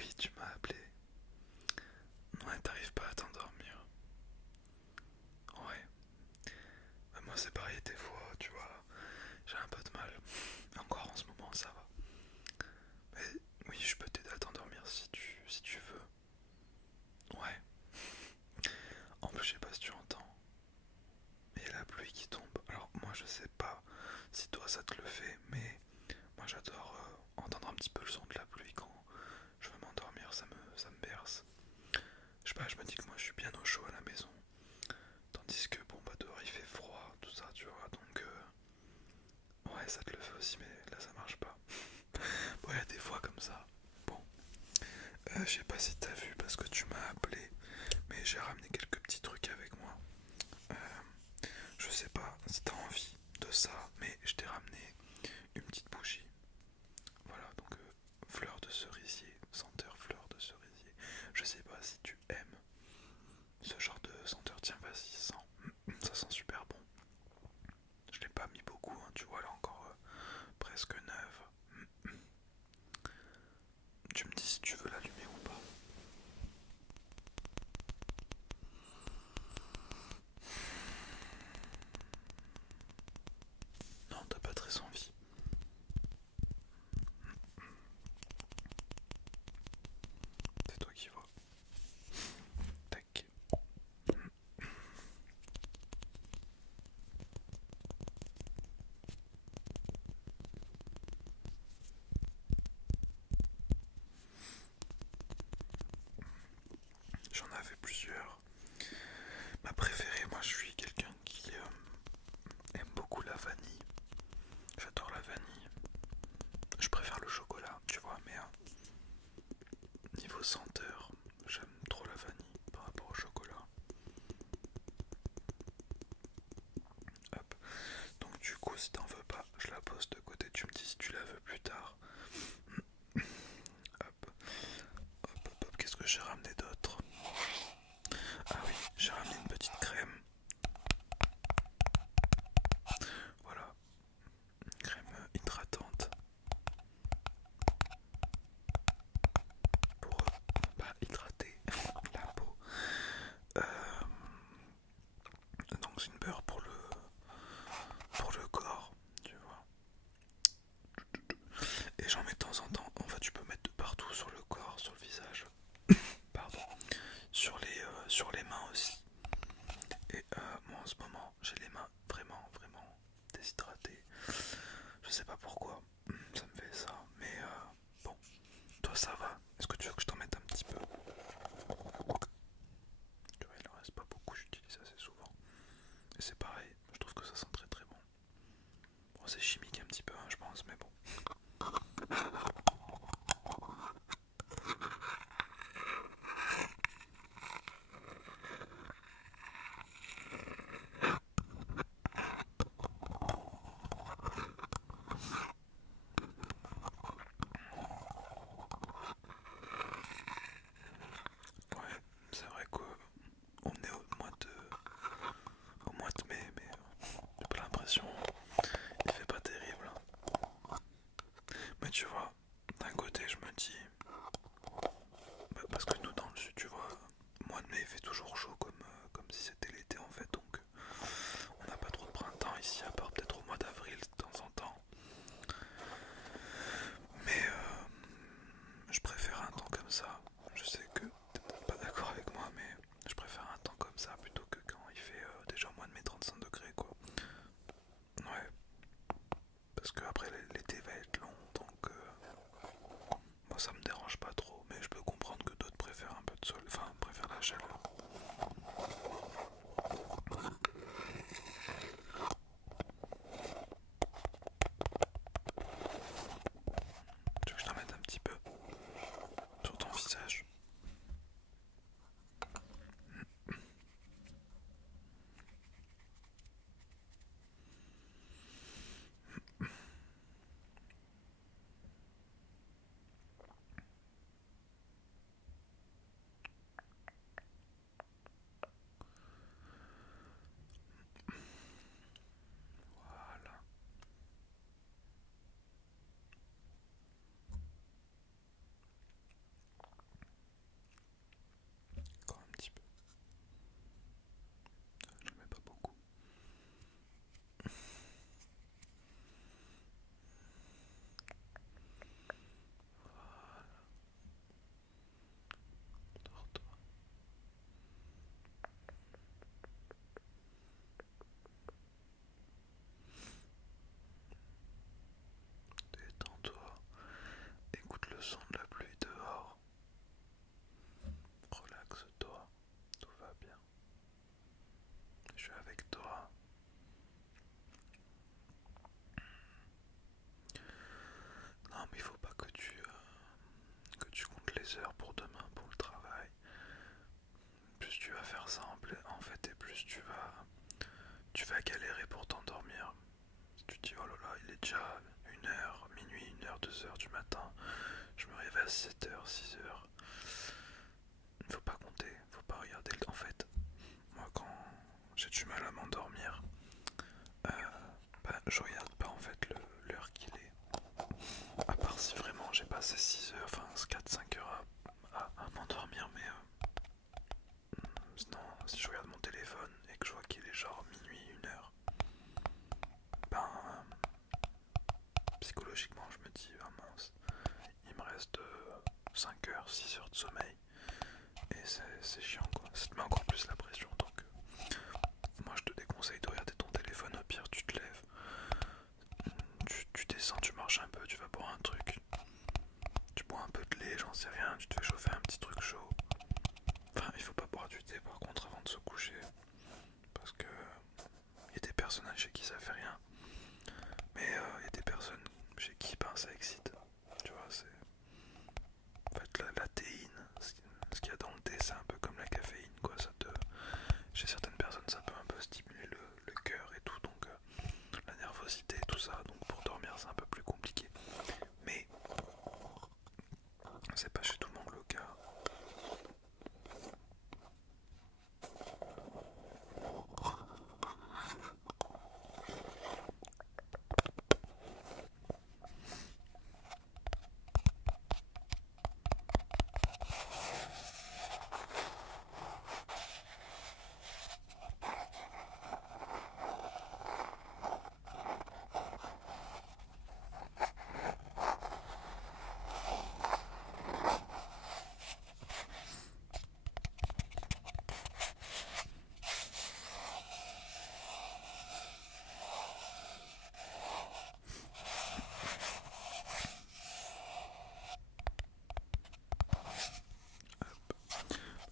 Oui, tu m'as appelé. Ouais, t'arrives pas à t'endormir. Ouais. Bah, moi, c'est pareil, des fois, tu vois, j'ai un peu de mal. Encore en ce moment, ça va. Mais oui, je peux t'aider à t'endormir si tu veux. Ouais. En plus, je sais pas si tu entends, mais il y a la pluie qui tombe. Alors, moi, je sais pas si toi ça te le fait, mais moi, j'adore entendre un petit peu le son de la pluie quand je veux m'endormir. Ça me berce. Je sais pas, je me dis que moi, je suis bien au chaud à la maison. Tandis que bon bah dehors il fait froid, tout ça tu vois, donc ouais ça te le fait aussi mais là ça marche pas. Bon il y a des fois comme ça. Bon, je sais pas si t'as vu parce que tu m'as appelé, mais j'ai ramené quelques petits trucs avec moi. Je sais pas si t'as envie de ça, mais je t'ai ramené une petite bougie. Voilà, donc fleur de cerisier, senteur fleur de cerisier. Je sais pas si tu aimes ce genre de senteur, tiens vas-y, sens. Ça sent super bon. Je l'ai pas mis beaucoup, hein, tu vois, là encore presque neuve. Tu me dis si tu veux l'allumer ou pas. Non, t'as pas très envie. C'est toi qui vois. Tac. J'en avais plusieurs. Ma préférée, moi je suis quelqu'un qui aime beaucoup la vanille. J'adore la vanille. Je préfère le chocolat, tu vois, mais niveau senteur, j'aime trop la vanille par rapport au chocolat. Hop. Donc du coup, si t'en veux pas, je la pose de côté. Tu me dis si tu la veux plus tard. Hop, hop. Qu'est-ce que j'ai ramené d'autre? Ah oui, j'ai ramené une petite crème. Voilà, une crème hydratante pour hydrater la peau. Euh, donc c'est une beurre pour le corps, tu vois. Et j'en mets de temps en temps. En fait, tu peux mettre de partout sur le corps, sur le visage, pardon, sur les mains aussi. Et moi en ce moment, j'ai les mains vraiment déshydratées. Je sais pas pourquoi ça me fait ça, mais bon, toi ça va. Est-ce que tu veux que je t'en mette un petit peu? Tu vois, il en reste pas beaucoup, j'utilise assez souvent. Et c'est pareil, je trouve que ça sent très bon. Bon, c'est chimique un petit peu, hein, je pense, mais bon. des heures pour demain, pour le travail, plus tu vas faire ça en fait, et plus tu vas galérer pour t'endormir. Si tu te dis oh là là, il est déjà 1h, minuit, 1h, 2h du matin, je me réveille à 7h, 6h. Il faut pas compter, faut pas regarder le temps. En fait, moi quand j'ai du mal à m'endormir, je regarde pas en fait l'heure qu'il est. À part si vraiment j'ai passé 6 heures, enfin 4-5 heures à m'endormir, mais sinon, si je regarde mon téléphone et que je vois qu'il est genre minuit, 1h, ben psychologiquement je me dis ah mince, il me reste 5 heures, 6 heures de sommeil et c'est chiant quoi, ça te met encore plus la pression donc moi je te déconseille de regarder ton téléphone, au pire tu te lèves, tu descends, tu marches un peu, tu vas boire un truc, tu bois un peu de lait, j'en sais rien, tu te fais chauffer un petit truc chaud. Enfin, il faut pas boire du thé par contre avant de se coucher, parce que il y a des personnes chez qui ça fait rien, mais il y a des personnes chez qui ben, ça excite. Tu vois, c'est en fait la théine, ce qu'il y a dans le thé, c'est un peu comme la caféine, quoi. Chez certaines personnes, ça peut un peu stimuler le cœur et tout, donc la nervosité et tout ça. Donc pour dormir, c'est un peu plus compliqué, mais c'est pas chez tout le monde le cas.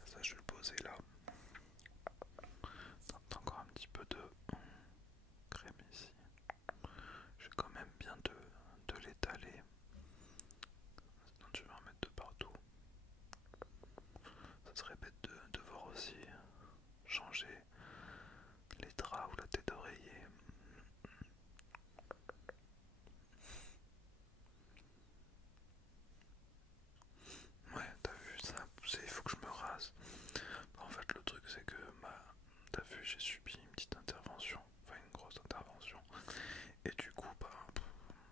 Ça, je vais le poser là. T'as encore un petit peu de crème ici. Je vais quand même bien de l'étaler. Sinon tu vas en mettre de partout. Ça serait bête de devoir aussi changer les draps ou la tête d'oreiller. Ouais, t'as vu, ça a poussé, il faut que je me rase. En fait, le truc c'est que, t'as vu, j'ai subi une petite intervention, enfin une grosse intervention. Et du coup,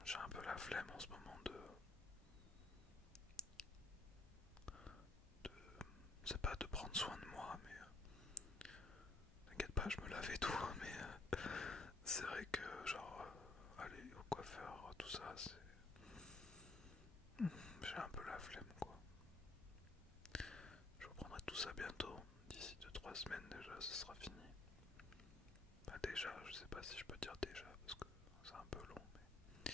j'ai un peu la flemme en ce moment de c'est pas de prendre soin de moi, mais t'inquiète pas, je me lave et tout, mais c'est vrai que genre aller au coiffeur, tout ça, j'ai un peu la flemme quoi. Je reprendrai tout ça bientôt, d'ici 2-3 semaines déjà, ce sera fini. Bah déjà, je sais pas si je peux dire déjà, parce que c'est un peu long, mais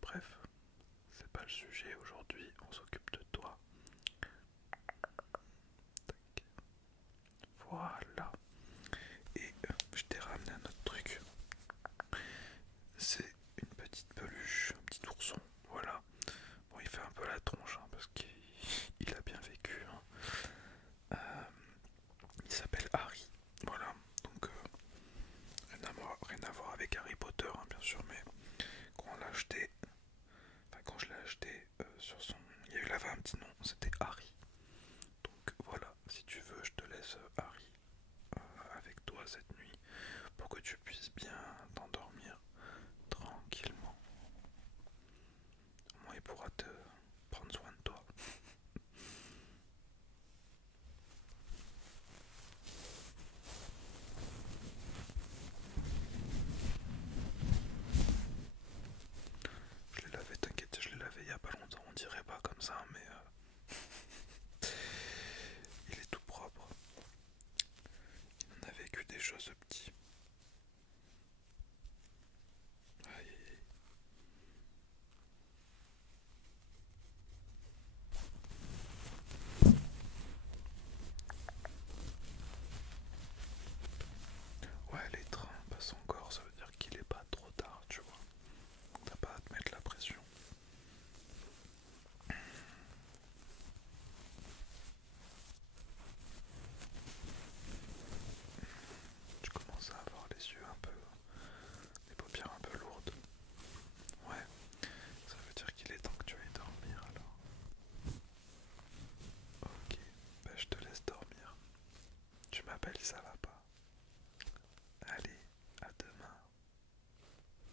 bref, c'est pas le sujet aujourd'hui, on s'occupe de toi. Tac. Voilà. Et je t'ai ramené un autre truc. C'est une petite peluche, un petit ourson, voilà. Bon, il fait un peu la tronche, hein, parce qu'il a bien vécu. Hein. Il s'appelle Harry, voilà. Donc, rien à voir avec Harry Potter, hein, bien sûr, mais quand on l'a acheté, enfin, quand je l'ai acheté sur son. Il avait un petit nom, c'était Harry. Donc voilà, si tu veux, je te laisse Harry avec toi cette nuit pour que tu puisses bien t'endormir tranquillement. Au moins il pourra te prendre soin de toi. Je l'ai lavé, t'inquiète, je l'ai lavé il y a pas longtemps, on dirait pas comme ça, mais m'appelles si ça va pas.